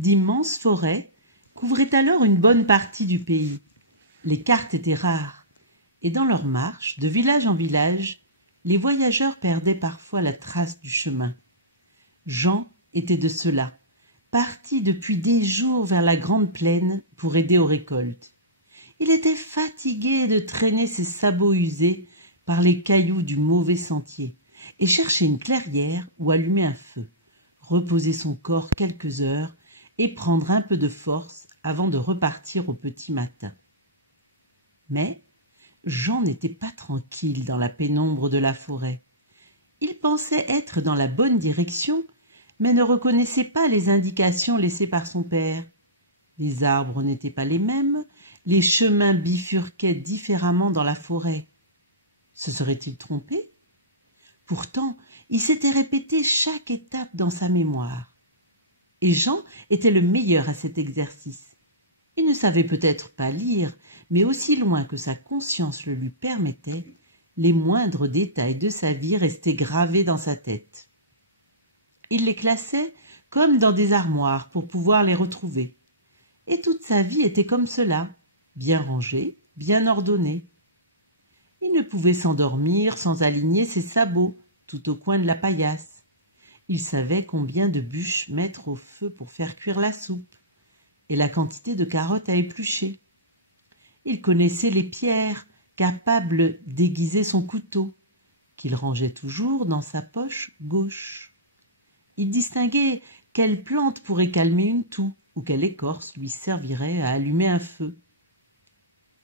D'immenses forêts couvraient alors une bonne partie du pays. Les cartes étaient rares, et dans leur marche, de village en village, les voyageurs perdaient parfois la trace du chemin. Jean était de ceux-là, parti depuis des jours vers la grande plaine pour aider aux récoltes. Il était fatigué de traîner ses sabots usés par les cailloux du mauvais sentier et cherchait une clairière où allumer un feu, reposer son corps quelques heures et prendre un peu de force avant de repartir au petit matin. Mais Jean n'était pas tranquille dans la pénombre de la forêt. Il pensait être dans la bonne direction, mais ne reconnaissait pas les indications laissées par son père. Les arbres n'étaient pas les mêmes, les chemins bifurquaient différemment dans la forêt. Se serait-il trompé? Pourtant, il s'était répété chaque étape dans sa mémoire. Et Jean était le meilleur à cet exercice. Il ne savait peut-être pas lire, mais aussi loin que sa conscience le lui permettait, les moindres détails de sa vie restaient gravés dans sa tête. Il les classait comme dans des armoires pour pouvoir les retrouver. Et toute sa vie était comme cela, bien rangée, bien ordonnée. Il ne pouvait s'endormir sans aligner ses sabots tout au coin de la paillasse. Il savait combien de bûches mettre au feu pour faire cuire la soupe, et la quantité de carottes à éplucher. Il connaissait les pierres capables d'aiguiser son couteau, qu'il rangeait toujours dans sa poche gauche. Il distinguait quelle plante pourrait calmer une toux ou quelle écorce lui servirait à allumer un feu.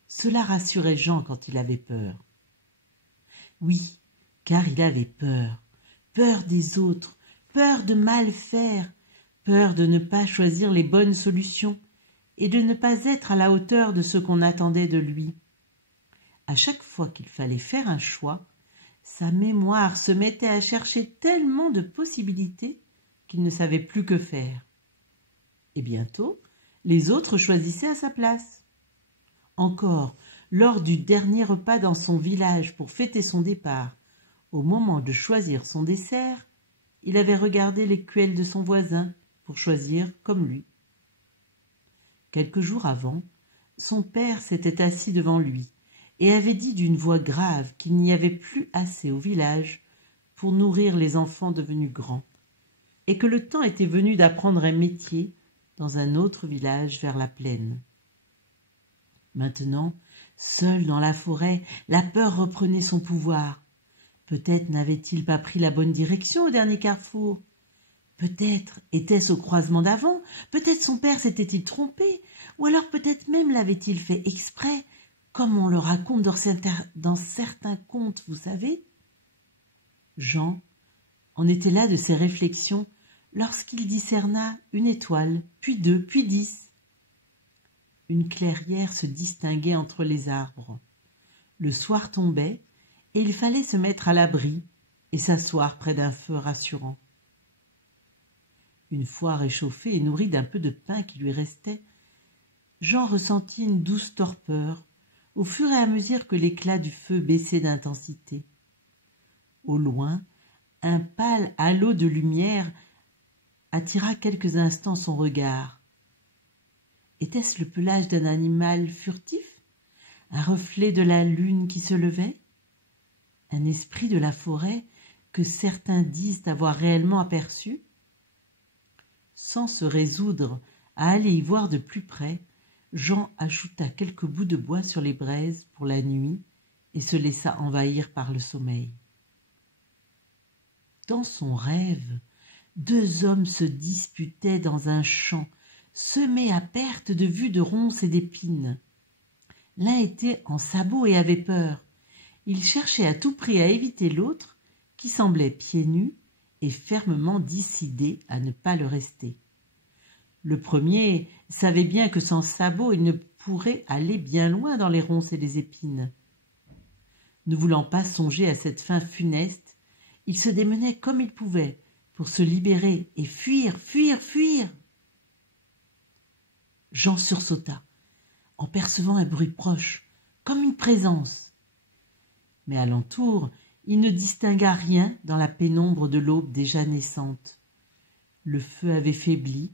Cela rassurait Jean quand il avait peur. Oui, car il avait peur, peur des autres, peur de mal faire, peur de ne pas choisir les bonnes solutions et de ne pas être à la hauteur de ce qu'on attendait de lui. À chaque fois qu'il fallait faire un choix, sa mémoire se mettait à chercher tellement de possibilités qu'il ne savait plus que faire. Et bientôt, les autres choisissaient à sa place. Encore, lors du dernier repas dans son village pour fêter son départ, au moment de choisir son dessert, il avait regardé l'écuelle de son voisin pour choisir comme lui. Quelques jours avant, son père s'était assis devant lui et avait dit d'une voix grave qu'il n'y avait plus assez au village pour nourrir les enfants devenus grands, et que le temps était venu d'apprendre un métier dans un autre village vers la plaine. Maintenant, seul dans la forêt, la peur reprenait son pouvoir. Peut-être n'avait-il pas pris la bonne direction au dernier carrefour. Peut-être était-ce au croisement d'avant, peut-être son père s'était-il trompé, ou alors peut-être même l'avait-il fait exprès, comme on le raconte dans certains contes, vous savez. Jean en était là de ses réflexions lorsqu'il discerna une étoile, puis 2, puis 10. Une clairière se distinguait entre les arbres. Le soir tombait, et il fallait se mettre à l'abri et s'asseoir près d'un feu rassurant. Une fois réchauffé et nourri d'un peu de pain qui lui restait, Jean ressentit une douce torpeur au fur et à mesure que l'éclat du feu baissait d'intensité. Au loin, un pâle halo de lumière attira quelques instants son regard. Était-ce le pelage d'un animal furtif? Un reflet de la lune qui se levait? Un esprit de la forêt que certains disent avoir réellement aperçu? Sans se résoudre à aller y voir de plus près, Jean ajouta quelques bouts de bois sur les braises pour la nuit et se laissa envahir par le sommeil. Dans son rêve, 2 hommes se disputaient dans un champ, semé à perte de vue de ronces et d'épines. L'un était en sabots et avait peur. Il cherchait à tout prix à éviter l'autre, qui semblait pieds nus et fermement décidé à ne pas le rester. Le premier savait bien que sans sabots, il ne pourrait aller bien loin dans les ronces et les épines. Ne voulant pas songer à cette fin funeste, il se démenait comme il pouvait pour se libérer et fuir, fuir, fuir. Jean sursauta, en percevant un bruit proche, comme une présence. Mais alentour, il ne distingua rien dans la pénombre de l'aube déjà naissante. Le feu avait faibli.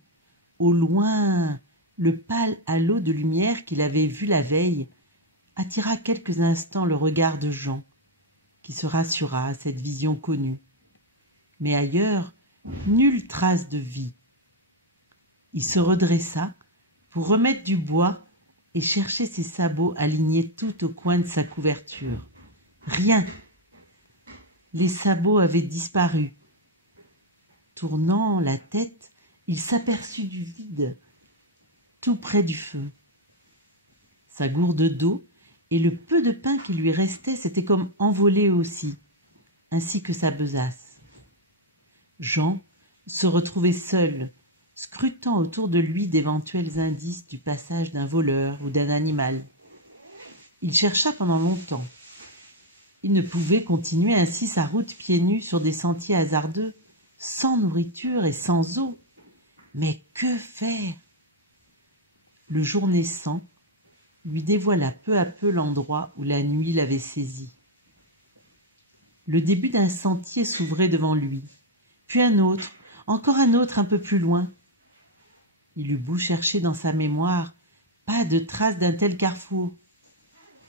Au loin, le pâle halo de lumière qu'il avait vu la veille attira quelques instants le regard de Jean, qui se rassura à cette vision connue. Mais ailleurs, nulle trace de vie. Il se redressa pour remettre du bois et chercher ses sabots alignés tout au coin de sa couverture. Rien. Les sabots avaient disparu. Tournant la tête, il s'aperçut du vide, tout près du feu. Sa gourde d'eau et le peu de pain qui lui restait s'étaient comme envolés aussi, ainsi que sa besace. Jean se retrouvait seul, scrutant autour de lui d'éventuels indices du passage d'un voleur ou d'un animal. Il chercha pendant longtemps. Il ne pouvait continuer ainsi sa route pieds nus sur des sentiers hasardeux, sans nourriture et sans eau. Mais que faire? Le jour naissant lui dévoila peu à peu l'endroit où la nuit l'avait saisi. Le début d'un sentier s'ouvrait devant lui, puis un autre, encore un autre un peu plus loin. Il eut beau chercher dans sa mémoire, pas de trace d'un tel carrefour.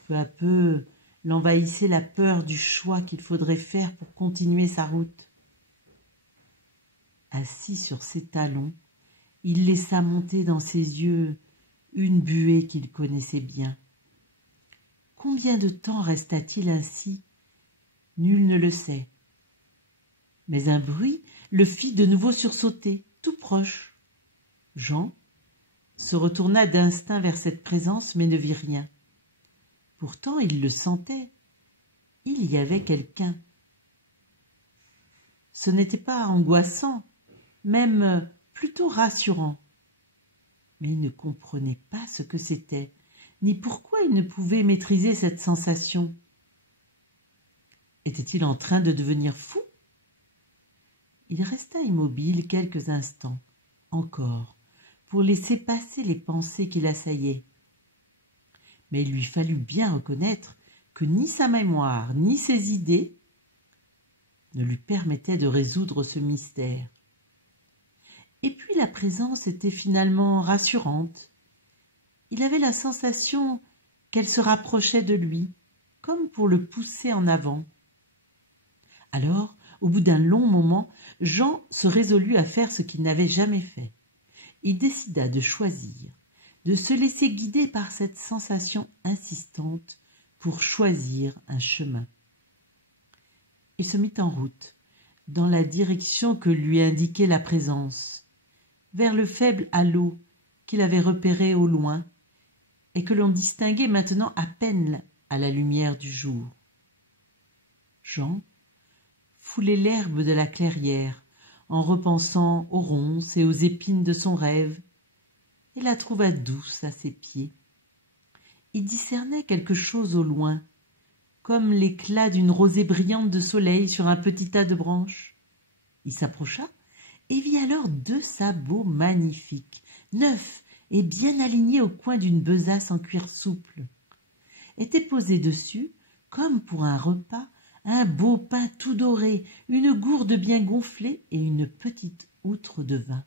Peu à peu, l'envahissait la peur du choix qu'il faudrait faire pour continuer sa route. Assis sur ses talons, il laissa monter dans ses yeux une buée qu'il connaissait bien. Combien de temps resta-t-il ainsi? Nul ne le sait. Mais un bruit le fit de nouveau sursauter, tout proche. Jean se retourna d'instinct vers cette présence, mais ne vit rien. Pourtant, il le sentait. Il y avait quelqu'un. Ce n'était pas angoissant, même plutôt rassurant. Mais il ne comprenait pas ce que c'était, ni pourquoi il ne pouvait maîtriser cette sensation. Était-il en train de devenir fou? Il resta immobile quelques instants, encore, pour laisser passer les pensées qui l'assaillaient. Mais il lui fallut bien reconnaître que ni sa mémoire, ni ses idées ne lui permettaient de résoudre ce mystère. Et puis la présence était finalement rassurante. Il avait la sensation qu'elle se rapprochait de lui, comme pour le pousser en avant. Alors, au bout d'un long moment, Jean se résolut à faire ce qu'il n'avait jamais fait. Il décida de choisir, de se laisser guider par cette sensation insistante pour choisir un chemin. Il se mit en route, dans la direction que lui indiquait la présence, vers le faible halo qu'il avait repéré au loin et que l'on distinguait maintenant à peine à la lumière du jour. Jean foulait l'herbe de la clairière en repensant aux ronces et aux épines de son rêve, et la trouva douce à ses pieds. Il discernait quelque chose au loin, comme l'éclat d'une rosée brillante de soleil sur un petit tas de branches. Il s'approcha et vit alors 2 sabots magnifiques, neufs et bien alignés au coin d'une besace en cuir souple. Était posé dessus, comme pour un repas, un beau pain tout doré, une gourde bien gonflée et une petite outre de vin.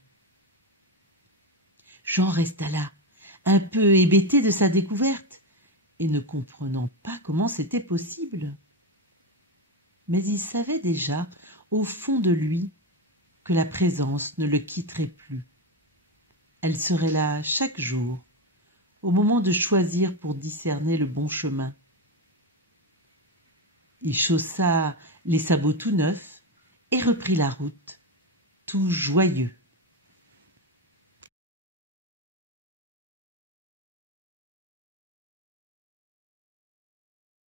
Jean resta là, un peu hébété de sa découverte, et ne comprenant pas comment c'était possible. Mais il savait déjà, au fond de lui, que la présence ne le quitterait plus. Elle serait là chaque jour, au moment de choisir pour discerner le bon chemin. Il chaussa les sabots tout neufs et reprit la route, tout joyeux.